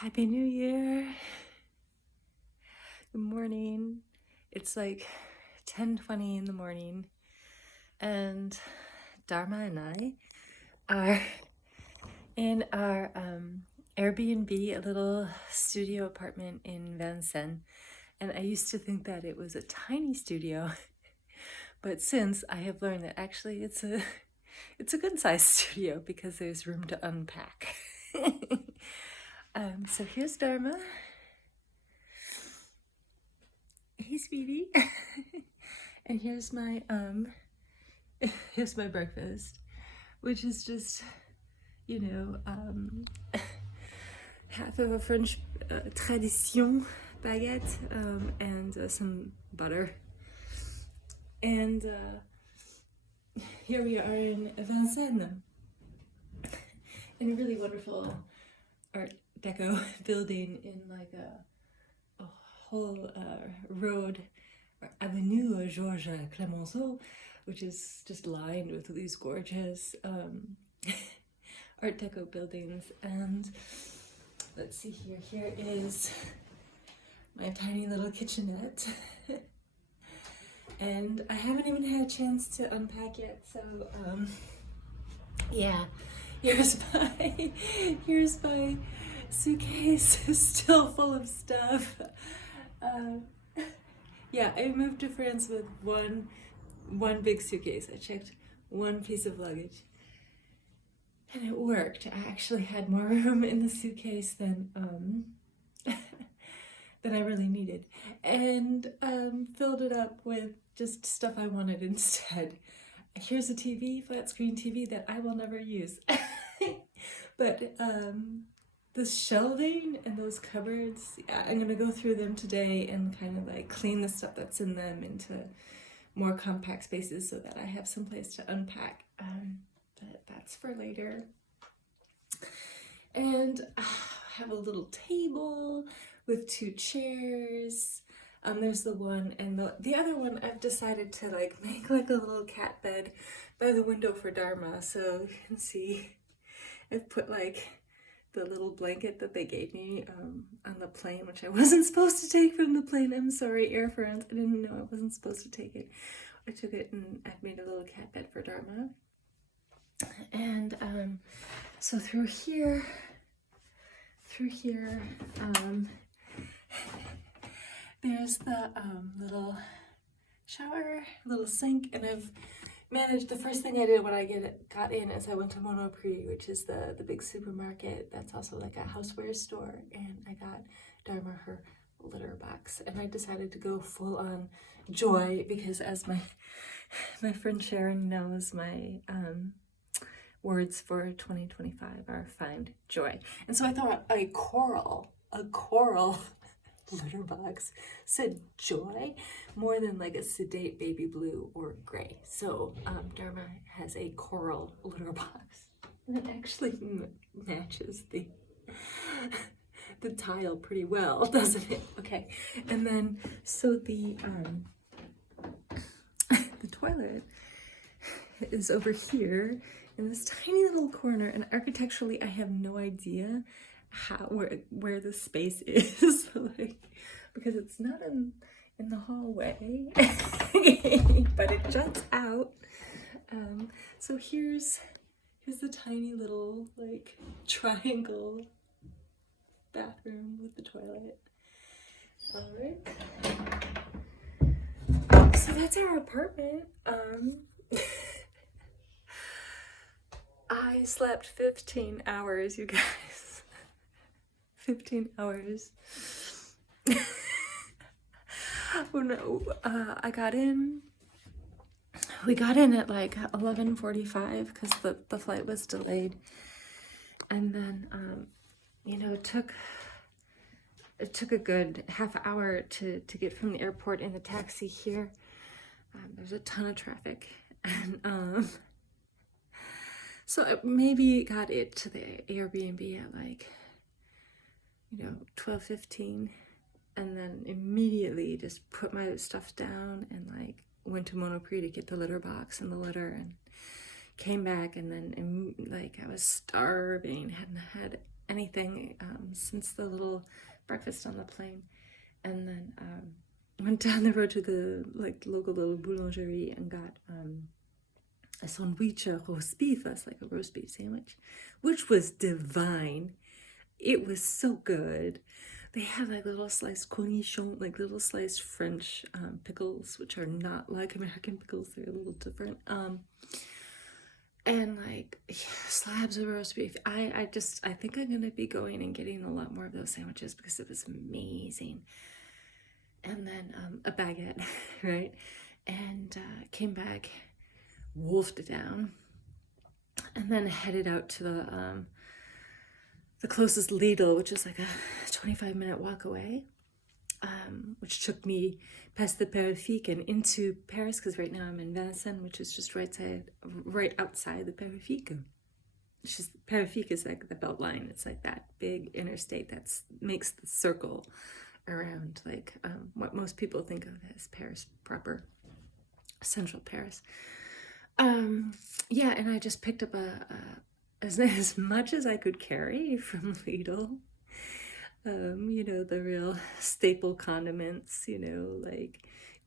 Happy New Year. Good morning. It's like 10:20 in the morning, and Dharma and I are in our Airbnb, a little studio apartment in Vincennes. And I used to think that it was a tiny studio, but since I have learned that actually it's a good sized studio because there's room to unpack. So here's Dharma. Hey, sweetie. And here's my breakfast, which is just, half of a French tradition baguette and some butter. And here we are in Vincennes, in a really wonderful Art Deco building in like a whole road, or avenue Georges Clemenceau, which is just lined with these gorgeous Art Deco buildings. And let's see here. Here is my tiny little kitchenette. And I haven't even had a chance to unpack yet, so yeah. Here's my suitcase, still full of stuff. Yeah, I moved to France with one big suitcase. I checked one piece of luggage, and it worked. I actually had more room in the suitcase than I really needed, and filled it up with just stuff I wanted instead. Here's a TV, flat screen TV that I will never use. But the shelving and those cupboards, I'm gonna go through them today and kind of like clean the stuff that's in them into more compact spaces so that I have some place to unpack. But that's for later. And I have a little table with 2 chairs. There's the one, and the other one I've decided to like make like a little cat bed by the window for Dharma, so you can see I've put like the little blanket that they gave me on the plane, which I wasn't supposed to take from the plane. I'm sorry, Air France. I didn't know I wasn't supposed to take it. I took it, and I've made a little cat bed for Dharma. And so through here, there's the little shower, little sink, and I've managed. The first thing I did when I got in is I went to Monoprix, which is the big supermarket that's also like a houseware store, and I got Dharma her litter box, and I decided to go full on joy because, as my friend Sharon knows, my words for 2025 are find joy. And so I thought a coral litter box said joy more than like a sedate baby blue or gray. So Dharma has a coral litter box, and it actually matches the tile pretty well, doesn't it? Okay, and then so the toilet is over here in this tiny little corner, and architecturally I have no idea where the space is, like, because it's not in the hallway, but it juts out. So here's the tiny little like triangle bathroom with the toilet. All right. So that's our apartment. I slept 15 hours, you guys. 15 hours. Oh no, we got in at like 11:45 because the flight was delayed. And then, it took a good half hour to get from the airport in the taxi here. There's a ton of traffic, and so I maybe got it to the Airbnb at like 12:15, and then immediately just put my stuff down and like went to Monoprix to get the litter box and the litter, and came back, and then like I was starving, hadn't had anything since the little breakfast on the plane, and then went down the road to the like local little boulangerie and got a sandwich roast beef. That's like a roast beef sandwich, which was divine. It was so good. They had like little sliced cornichons, like little sliced French pickles, which are not like American pickles. They're a little different. And like slabs of roast beef. I think I'm gonna be going and getting a lot more of those sandwiches because it was amazing. And then a baguette, right? And came back, wolfed it down, and then headed out to the closest Lidl, which is like a 25-minute walk away, which took me past the Périphérique and into Paris, because right now I'm in Vincennes, which is just right outside the Périphérique. Périphérique is like the belt line. It's like that big interstate that makes the circle around like what most people think of as Paris proper, central Paris. Yeah, and I just picked up as much as I could carry from Lidl. You know, the real staple condiments, you know, like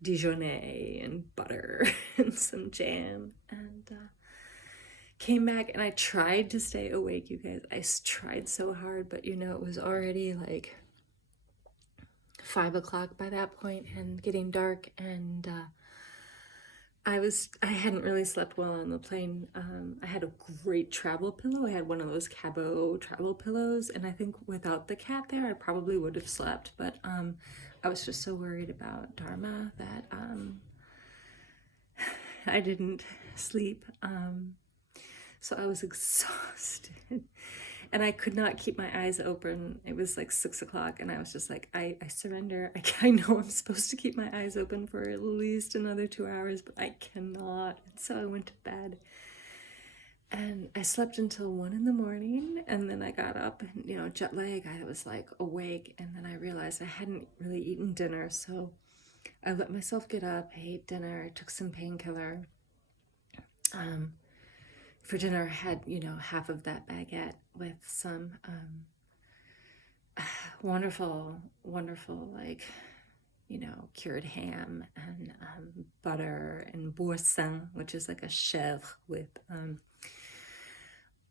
Dijonais and butter and some jam, and came back, and I tried to stay awake, you guys. I tried so hard, but you know, it was already like 5 o'clock by that point and getting dark, and I hadn't really slept well on the plane. I had a great travel pillow. I had one of those Cabo travel pillows, and I think without the cat there, I probably would have slept, but I was just so worried about Dharma that I didn't sleep. So I was exhausted, and I could not keep my eyes open. It was like 6 o'clock, and I was just like, I surrender. I know I'm supposed to keep my eyes open for at least another 2 hours, but I cannot. And so I went to bed, and I slept until 1 in the morning, and then I got up, and you know, jet lag, I was like awake, and then I realized I hadn't really eaten dinner, so I let myself get up. I ate dinner, I took some painkiller. For dinner, I had, you know, half of that baguette with some wonderful, like, you know, cured ham and butter and boursin, which is like a chèvre with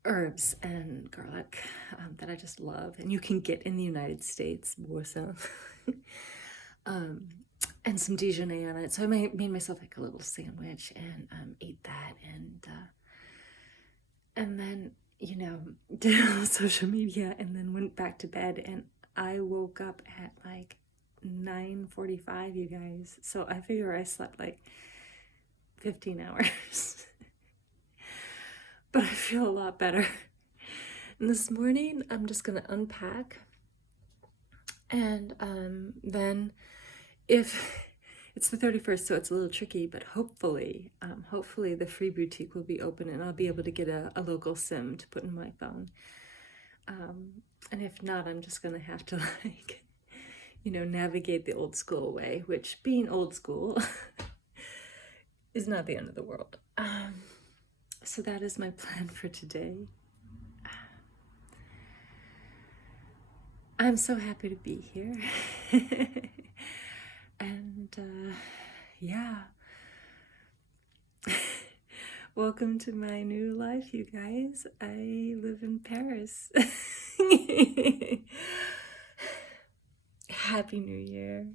herbs and garlic that I just love. And you can get in the United States, boursin. And some Dijonais on it. So I made myself like a little sandwich and ate that, and then, you know, did it on social media, and then went back to bed, and I woke up at like 9:45, you guys. So I figure I slept like 15 hours. But I feel a lot better. And this morning, I'm just gonna unpack, and then if it's the 31st, so it's a little tricky, but hopefully the free boutique will be open, and I'll be able to get a local SIM to put in my phone. And if not, I'm just gonna have to like, you know, navigate the old school way, which, being old school, is not the end of the world. So that is my plan for today. I'm so happy to be here. And yeah, welcome to my new life, you guys. I live in Paris. Happy New Year.